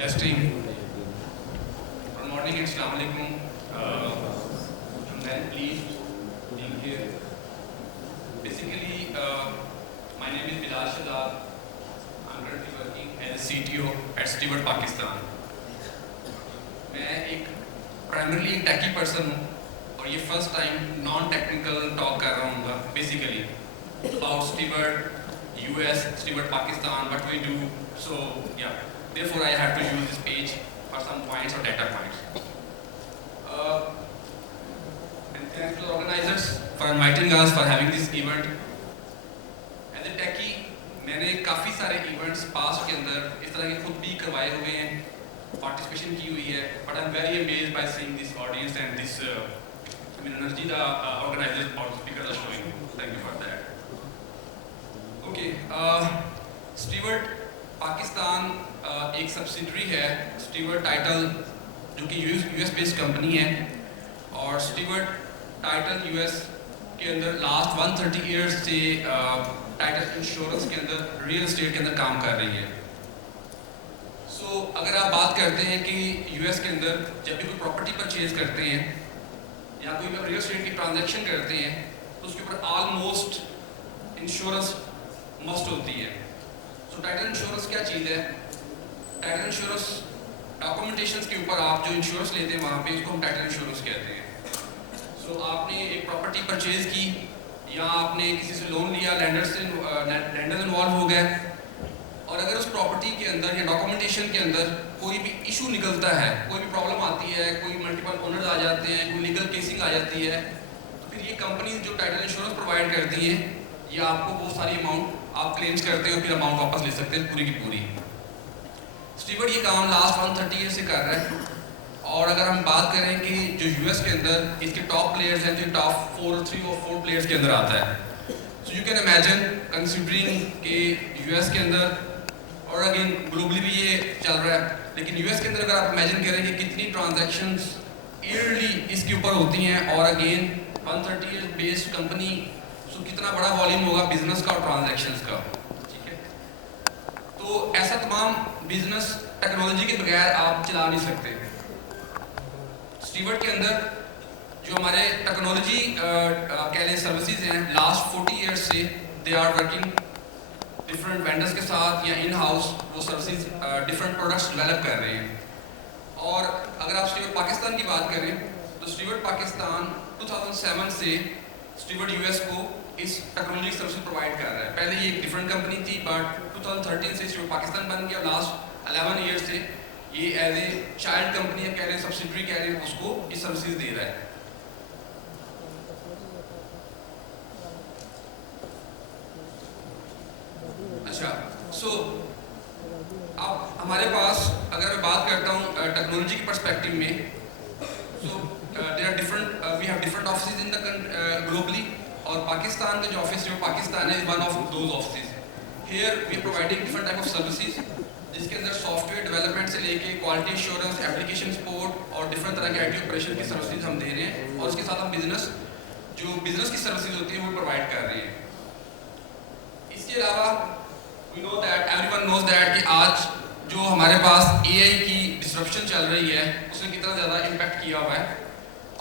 Testing. Good morning and Assalamu alaikum. I'm very pleased being here. Basically, my name is Bilal Shadab. I'm currently working as CTO at Steward Pakistan. मैं एक primarily techie person हूँ और ये first time non-technical talk कर रहा हूँ basically about Steward US, Steward Pakistan, what we do. So yeah. Therefore, I have to use this page for some points or data points. And thanks to the organizers for inviting us, for having this event. As a techie, मैंने काफ़ी सारे events past के अंदर इस तरह के खुद भी करवाए हुए हैं, participation की हुई है. But I'm very amazed by seeing this audience and this energy the organizers or speakers are showing. Thank you for that. Okay, Steward Pakistan एक सब्सिडरी है स्टीवर्ड टाइटल जो कि यूएस बेस्ड कंपनी है और स्टीवर्ड टाइटल यूएस के अंदर last 130 years से title insurance के अंदर रियल एस्टेट के अंदर काम कर रही है. सो अगर आप बात करते हैं कि यूएस के अंदर जब भी कोई प्रॉपर्टी परचेज करते हैं या कोई रियल एस्टेट की ट्रांजैक्शन करते हैं तो उसके ऊपर ऑलमोस्ट इंश्योरेंस मस्ट होती है. तो टाइटल इंश्योरेंस क्या चीज़ है? टाइटल इंश्योरेंस डॉक्यूमेंटेशंस के ऊपर आप जो इंश्योरेंस लेते हैं वहाँ पे उसको हम टाइटल इंश्योरेंस कहते हैं. सो आपने एक प्रॉपर्टी परचेज की या आपने किसी से लोन लिया, लैंडर्स इन्वॉल्व हो गए और अगर उस प्रॉपर्टी के अंदर या डॉक्यूमेंटेशन के अंदर कोई भी इशू निकलता है, कोई भी प्रॉब्लम आती है, कोई मल्टीपल ओनर्स आ जाते हैं, कोई लीगल केसिंग आ जाती है, तो फिर ये कंपनी जो टाइटल इंश्योरेंस प्रोवाइड करती है ये आपको बहुत सारी अमाउंट आप क्लेम्स करते हो फिर अमाउंट वापस ले सकते हैं पूरी की पूरी. स्टीवर्ड ये काम लास्ट 130 ईयर से कर रहा है और अगर हम बात करें कि जो यूएस के अंदर इसके टॉप प्लेयर्स हैं तो टॉप 4 प्लेयर्स के अंदर आता है. So you can imagine considering कि यूएस के अंदर और अगेन ग्लोबली भी ये चल रहा है लेकिन यूएस के अंदर अगर आप इमेजिन करें कि कितनी ट्रांजैक्शंस ईयरली इसके ऊपर होती हैं और अगेन 130 ईयर बेस्ड कंपनी तो कितना बड़ा वॉल्यूम होगा बिजनेस का और ट्रांजैक्शंस का. ठीक है, तो ऐसा तमाम बिजनेस टेक्नोलॉजी के बगैर आप चला नहीं सकते. स्टीवर्ड के अंदर जो हमारे टेक्नोलॉजी कह लें सर्विसेज हैं लास्ट 40 इयर्स से they are working different vendors के साथ या इन हाउस वो सर्विसेज डिफरेंट प्रोडक्ट्स डेवलप कर रहे हैं. और अगर आप स्टीवर्ड पाकिस्तान की बात करें तो स्टीवर्ड पाकिस्तान 2007 से स्टीवर्ड यूएस को इस टेक्नोलॉजी सर्विस प्रोवाइड कर रहा है. पहले ये एक डिफरेंट कंपनी थी बट 2013 से स्टीवर्ड पाकिस्तान बन गया. लास्ट 11 ईयर से ये एज ए चाइल्ड कंपनी कह रहे हैं, सब्सिडरी कह रहे हैं, उसको ये सर्विसेज दे रहा है. अच्छा, सो अब हमारे पास अगर मैं बात करता हूँ टेक्नोलॉजी के पर्सपेक्टिव में so there are different we have different offices in the globally और पाकिस्तान का जो ऑफिस जो पाकिस्तान है is one of those offices. Here we are providing different type of services जिसके अंदर सॉफ्टवेयर डेवलपमेंट से लेके क्वालिटी एश्योरेंस, एप्लीकेशन सपोर्ट और डिफरेंट तरह के आईटी ऑपरेशन की सर्विसेज हम दे रहे हैं और उसके साथ हम बिजनेस की सर्विसेज होती है वो प्रोवाइड कर रहे हैं. इसके अलावा we know that everyone knows that कि आज जो हमारे पास एआई की डिस्ट्रप्शन चल रही है उसने कितना ज़्यादा इम्पैक्ट किया हुआ है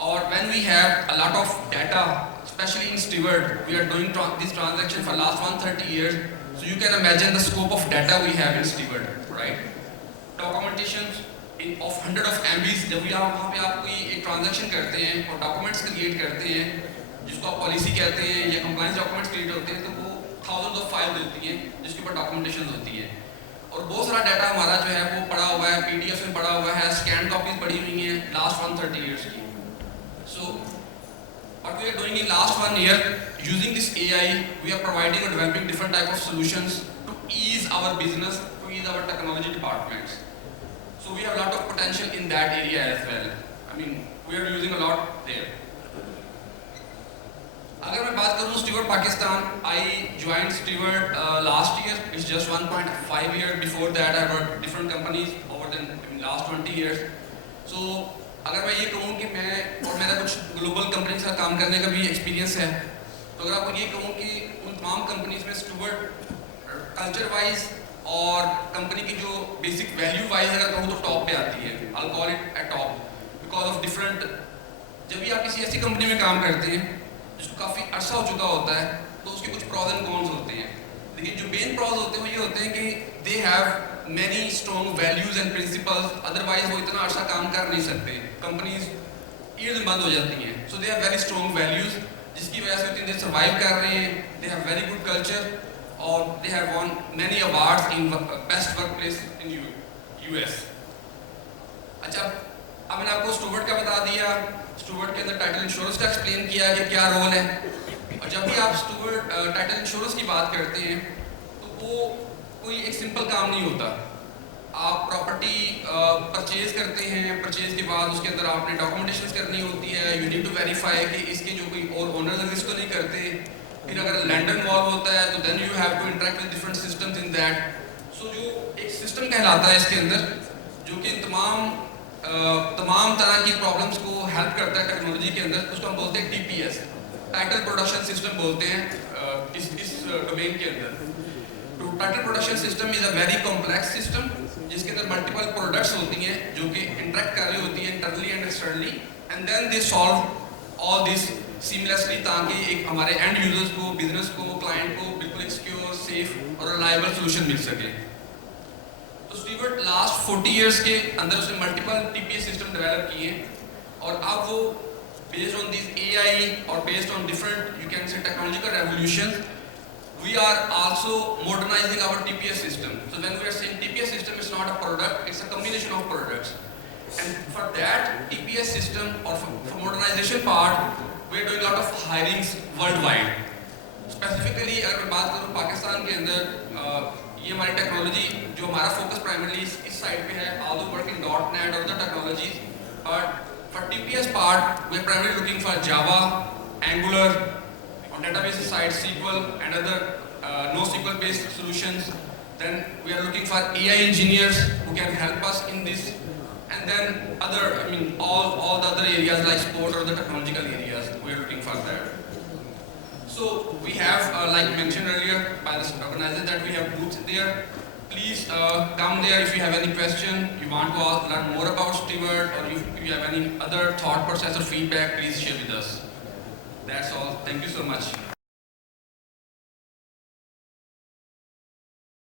और when we have a lot of data especially in Steward, we are doing this transaction for last 130 years. So you can imagine the scope of data we have in Steward, right? Documentations of 100 of MBs. जब भी आप वहाँ पे आप कोई एक transaction करते हैं और डॉक्यूमेंट्स क्रिएट करते हैं जिसको आप पॉलिसी कहते हैं या कंप्लाइंस डॉक्यूमेंट्स क्रिएट होते हैं तो वो थाउजेंड्स ऑफ फाइल्स होती हैं जिसके ऊपर डॉक्यूमेंटेशन होती है और बहुत सारा डाटा हमारा जो है वो पड़ा हुआ है, PDF में पड़ा हुआ है, स्कैन कॉपीज पड़ी हुई हैं लास्ट 130 ईयर्स की. So what we are doing in last 1 year using this AI we are providing or developing different type of solutions to ease our business, to ease our technology departments. So we have a lot of potential in that area as well. I mean we are using a lot there. अगर मैं बात करूँ steward Pakistan, I joined Steward last year. It's just 1.5 year. Before that I worked different companies over the last 20 years. So अगर मैं ये कहूँ कि मैं और मेरा कुछ ग्लोबल कंपनी के साथ काम करने का भी एक्सपीरियंस है तो अगर आपको ये कहूँ कि उन तमाम कंपनीज में स्टूवर्ड कल्चर वाइज और कंपनी की जो बेसिक वैल्यू वाइज अगर कहूँ तो टॉप पे आती है। I call it at top because of different. जब भी आप किसी ऐसी कंपनी में काम करते हैं जिसको काफ़ी अर्सा हो चुका होता है तो उसके कुछ प्रॉज एंड कॉन्स होते हैं, लेकिन जो मेन प्रॉज होते हैं वो ये होते हैं कि they have many strong values and principles, otherwise वो इतना अर्सा काम कर नहीं सकते, कंपनीज ईयर्स बंद हो जाती हैं। So they have very strong values जिसकी वजह से इतने सर्वाइव कर रहे हैं। They have very good culture और they have won many awards in best work place in US. अच्छा, अब मैंने आपको स्टूवर्ट का बता दिया, स्टूवर्ट के अंदर टाइटल इंश्योरेंस का एक्सप्लेन किया कि क्या रोल है। और जब भी आप स्टूवर्ट टाइटल इंश्योरेंस की बात करते हैं तो वो कोई एक सिंपल काम नहीं होता। आप प्रॉपर्टी परचेज करते हैं, परचेज के बाद उसके अंदर आपने डॉक्यूमेंटेशन करनी होती है, यू नीड टू वेरीफाई कि इसके जो कोई और ओनर्स एग्जिस्ट तो नहीं करते। फिर अगर लैंड इन्वॉल्व होता है तो then you have to interact with different systems in that. So जो एक सिस्टम कहलाता है इसके अंदर जो कि तमाम तरह की प्रॉब्लम्स को हेल्प करता है टेक्नोलॉजी के अंदर, उसको हम बोलते हैं टीपीएस, टाइटल प्रोडक्शन सिस्टम बोलते हैं इस डोमेन के अंदर। तो title production system is a very complex system जिसके अंदर मल्टीपल प्रोडक्ट्स होती हैं जो कि इंटरेक्ट कर रही होती हैं internally and externally, and then they solve all this seamlessly ताकि एक हमारे एंड यूजर्स को, बिजनेस को, क्लाइंट को बिल्कुल एक सिक्योर, सेफ और रिलायबल सोल्यूशन मिल सके। तो स्टीवर्ट लास्ट 40 इयर्स के अंदर उसने मल्टीपल टीपीएस सिस्टम डेवलप किए और अब वो बेस्ड ऑन दिस एआई और based on different you can say technological revolution, we are also modernizing our TPS system. So when we are saying TPS system is not a product, it's a combination of products. And for that TPS system or for modernization part, we are doing a lot of hirings worldwide. Specifically अगर मैं बात करूँ पाकिस्तान के अंदर ये हमारी technology जो हमारा फोकस प्राइमरली इस साइड पे है, although working .NET or the technologies, but for TPS part we are primarily looking for Java, Angular, on database side SQL and other NoSQL based solutions. Then we are looking for AI engineers who can help us in this, and then other, all the other areas like sport or the technological areas, we are looking for that. So we have, like mentioned earlier by the organizer, that we have booths there. Please come there if you have any question, you want to learn more about Stewart, or if you have any other thought process or feedback, please share with us. That's all. Thank you so much.